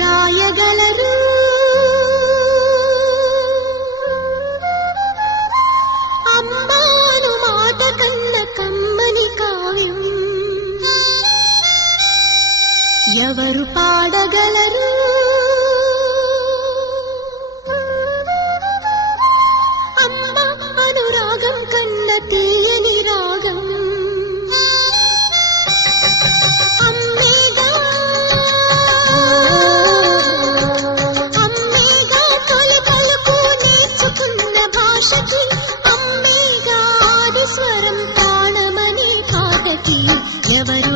రాయగలరు? అమ్మాను మాట కన్న కమ్మని కావ్యం ఎవరు పాడగలరు? అమ్మ అనురాగం కన్న తీయని రాగం అమ్మేగా తొలి పలుకు నేర్చుకున్న భాషకి, అమ్మేగా ఆది స్వరం తాళమని పాటకి ఎవరు